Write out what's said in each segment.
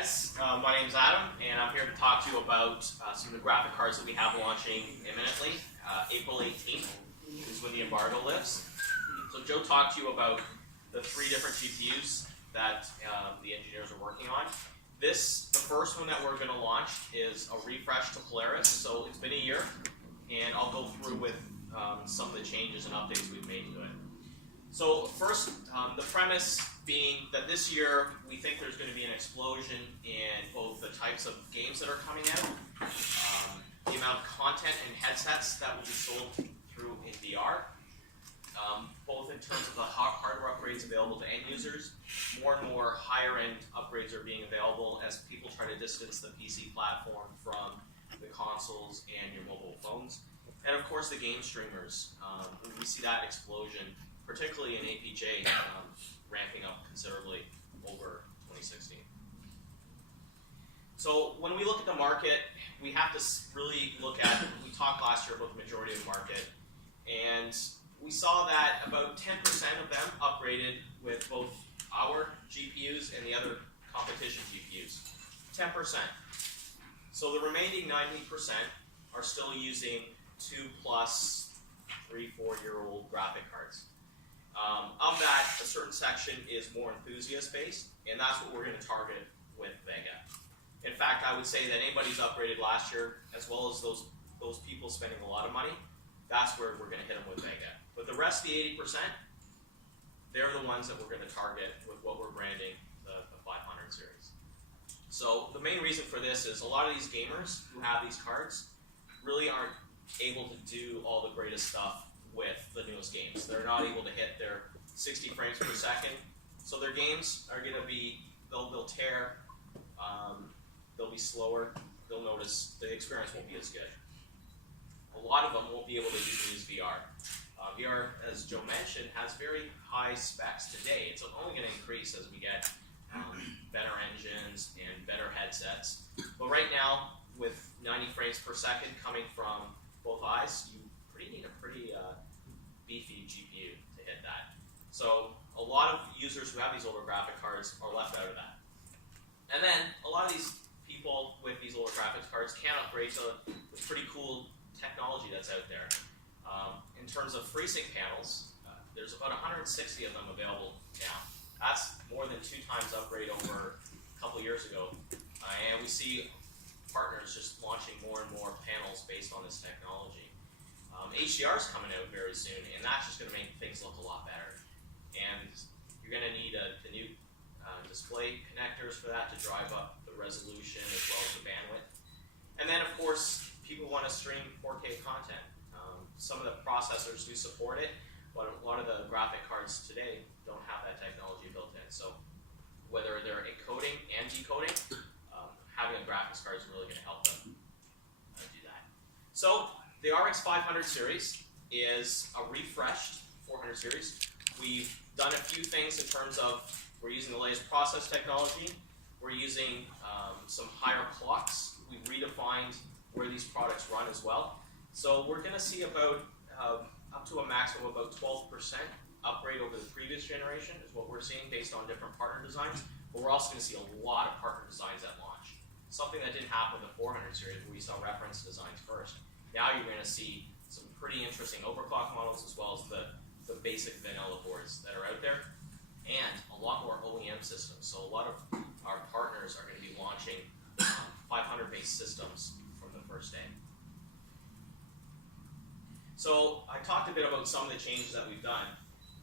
guys, my name's Adam, and I'm here to talk to you about some of the graphic cards that we have launching imminently. April 18th is when the embargo lifts. So Joe talked to you about the 3 different GPUs that the engineers are working on. The first one that we're going to launch is a refresh to Polaris. So it's been a year, and I'll go through with some of the changes and updates we've made to it. So first, the premise being that this year we think there's going to be an explosion in both the types of games that are coming out, the amount of content and headsets that will be sold through in VR, both in terms of the hardware upgrades available to end users. More and more higher-end upgrades are being available as people try to distance the PC platform from the consoles and your mobile phones. And of course the game streamers. We see that explosion, particularly in APJ, ramping up considerably over 2016. So when we look at the market, we have to really look at, we talked last year about the majority of the market, and we saw that about 10% of them upgraded with both our GPUs and the other competition GPUs. 10%. So the remaining 90% are still using 2+, 3, 4-year-old graphic cards. Of that, a certain section is more enthusiast-based, and that's what we're going to target with Vega. In fact, I would say that anybody who's upgraded last year, as well as those people spending a lot of money, that's where we're going to hit them with Vega. But the rest of the 80%, they're the ones that we're going to target with what we're branding the 500 series. So the main reason for this is a lot of these gamers who have these cards really aren't able to do all the greatest stuff with the newest games. They're not able to hit their 60 frames per second. So their games are going to be, they'll tear, they'll be slower, they'll notice the experience won't be as good. A lot of them won't be able to use VR. VR, as Joe mentioned, has very high specs today. It's only going to increase as we get better engines and better headsets. But right now, with 90 frames per second coming from both eyes, you need a pretty beefy GPU to hit that. So a lot of users who have these older graphic cards are left out of that. And then a lot of these people with these older graphics cards can upgrade to this pretty cool technology that's out there. In terms of FreeSync panels, there's about 160 of them available now. That's more than 2 times upgrade over a couple years ago. And we see partners just launching more and more panels based on this technology. HDR is coming out very soon, and that's just going to make things look a lot better. And you're going to need the new display connectors for that to drive up the resolution as well as the bandwidth. And then, of course, people want to stream 4K content. Some of the processors do support it, but a lot of the graphic cards today don't have that technology built in. So whether they're encoding and decoding, having a graphics card is really going to help them do that. So the RX 500 series is a refreshed 400 series. We've done a few things in terms of we're using the latest process technology. We're using some higher clocks. We've redefined where these products run as well. So we're going to see about up to a maximum of about 12% upgrade over the previous generation is what we're seeing based on different partner designs. But we're also going to see a lot of partner designs at launch. Something that didn't happen with the 400 series where we saw reference designs first. Now you're going to see some pretty interesting overclock models as well as the basic vanilla boards that are out there, and a lot more OEM systems. So a lot of our partners are going to be launching 500-based systems from the first day. So I talked a bit about some of the changes that we've done.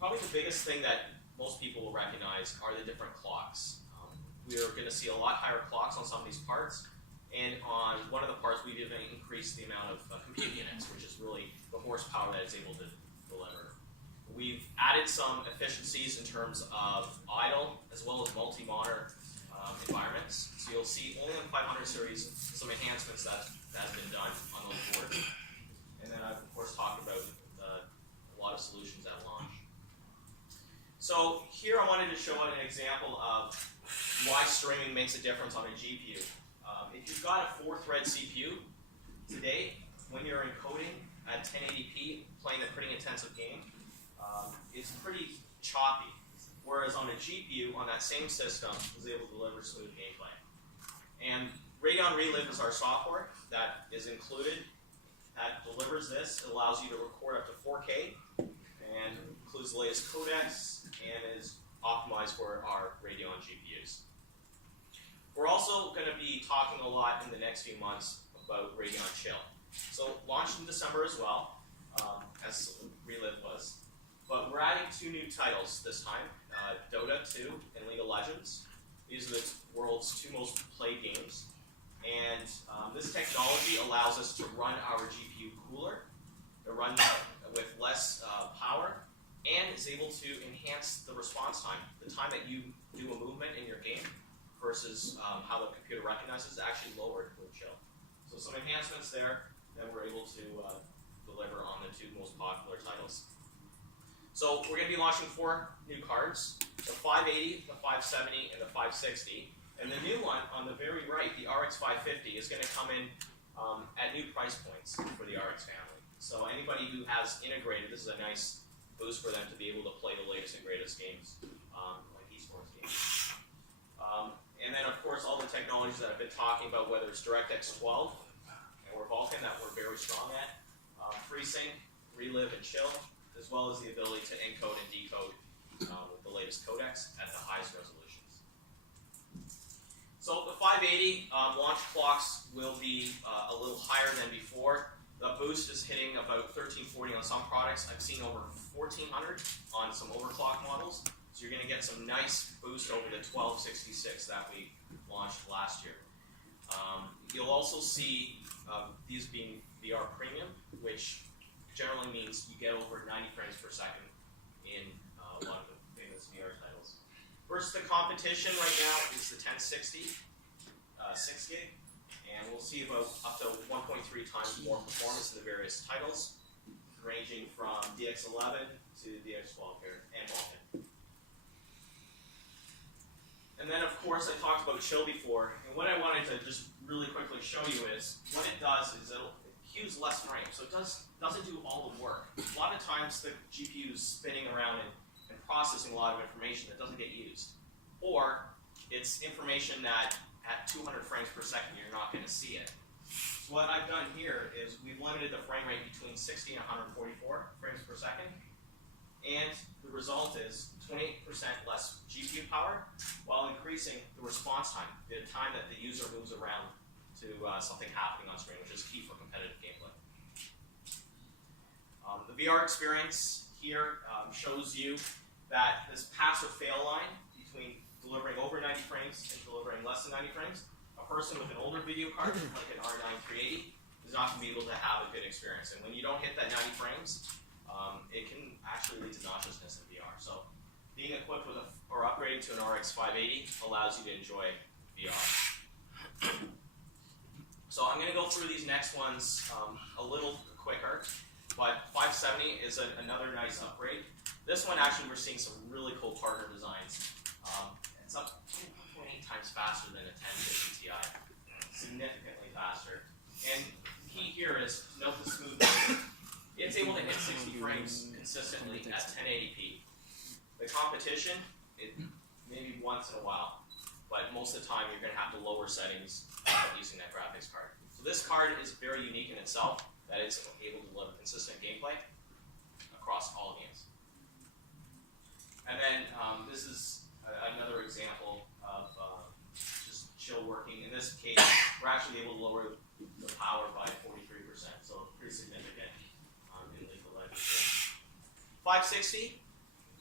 Probably the biggest thing that most people will recognize are the different clocks. We are going to see a lot higher clocks on some of these parts. And on one of the parts, we've even increased the amount of compute units, which is really the horsepower that it's able to deliver. We've added some efficiencies in terms of idle as well as multi-monitor environments. So you'll see only on the 500 series some enhancements that have been done on those boards. And then I've, of course, talked about a lot of solutions at launch. So here I wanted to show an example of why streaming makes a difference on a GPU. If you've got a 4-thread CPU, today, when you're encoding at 1080p, playing a pretty intensive game, it's pretty choppy. Whereas on a GPU, on that same system, is able to deliver smooth gameplay. And Radeon Relive is our software that is included, that delivers this. It allows you to record up to 4K and includes the latest codecs and is optimized for our Radeon GPUs. We're also going to be talking a lot in the next few months about Radeon Chill. So launched in December as well, as Relive was. But we're adding 2 new titles this time, Dota 2 and League of Legends. These are the world's 2 most played games. And this technology allows us to run our GPU cooler. It runs with less power and is able to enhance the response time. The time that you do a movement in your game versus how the computer recognizes is actually lowered with Chill. So some enhancements there that we're able to deliver on the 2 most popular titles. So we're going to be launching 4 new cards, the 580, the 570, and the 560. And the new one on the very right, the RX 550, is going to come in at new price points for the RX family. So anybody who has integrated, this is a nice boost for them to be able to play the latest and greatest games, like esports games. And then, of course, all the technologies that I've been talking about, whether it's DirectX 12 or Vulkan that we're very strong at, FreeSync, Relive, and Chill, as well as the ability to encode and decode with the latest codecs at the highest resolutions. So the 580 launch clocks will be a little higher than before. The boost is hitting about 1340 on some products. I've seen over 1400 on some overclock models. So you're going to get some nice boost over the 1266 that we launched last year. You'll also see these being VR Premium, which generally means you get over 90 frames per second in a lot of the famous VR titles. Versus the competition right now is the 1060 6 gig, and we'll see about up to 1.3 times more performance in the various titles, ranging from DX11 to DX12 here and Vulkan. And then, of course, I talked about Chill before, and what I wanted to just really quickly show you is what it does is it queues less frames, so it doesn't do all the work. A lot of times the GPU is spinning around and processing a lot of information that doesn't get used. Or it's information that at 200 frames per second you're not going to see it. So what I've done here is we've limited the frame rate between 60 and 144 frames per second, and the result is 28% less GPU power while increasing the response time, the time that the user moves around to something happening on screen, which is key for competitive gameplay. The VR experience here shows you that this pass or fail line between delivering over 90 frames and delivering less than 90 frames, a person with an older video card, like an R9 380, is not going to be able to have a good experience. And when you don't hit that 90 frames, it can actually lead to nauseousness in VR. So being equipped with or upgrading to an RX 580 allows you to enjoy VR. So I'm going to go through these next ones a little quicker, but 570 is another nice upgrade. This one, actually, we're seeing some really cool partner designs. It's up 1.8 times faster than a 1050 Ti, significantly faster. And the key here is, note the smooth movement. It's able to hit 60 frames consistently at 1080p. The competition, maybe once in a while, but most of the time you're going to have to lower settings using that graphics card. So this card is very unique in itself, that it's able to deliver consistent gameplay across all games. And then this is another example of just Chill working. In this case, we're actually able to lower the power by 43%, so pretty significant in League of Legends. 560,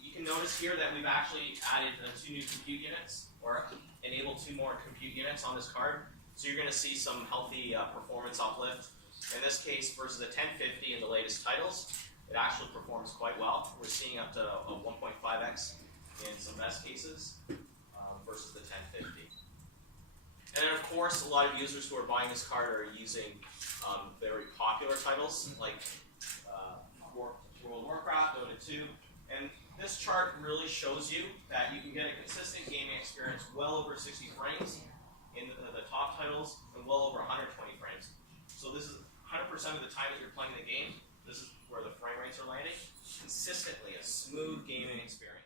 you can notice here that we've actually added 2 new compute units, or enabled 2 more compute units on this card. So you're going to see some healthy performance uplift. In this case, versus the 1050 in the latest titles, it actually performs quite well. We're seeing up to a 1.5x in some best cases versus the 1050. And then, of course, a lot of users who are buying this card are using very popular titles like World of Warcraft, Dota 2, and this chart really shows you that you can get a consistent gaming experience well over 60 frames in the top titles and well over 120 frames. So this is 100% of the time that you're playing the game, this is where the frame rates are landing. Consistently a smooth gaming experience.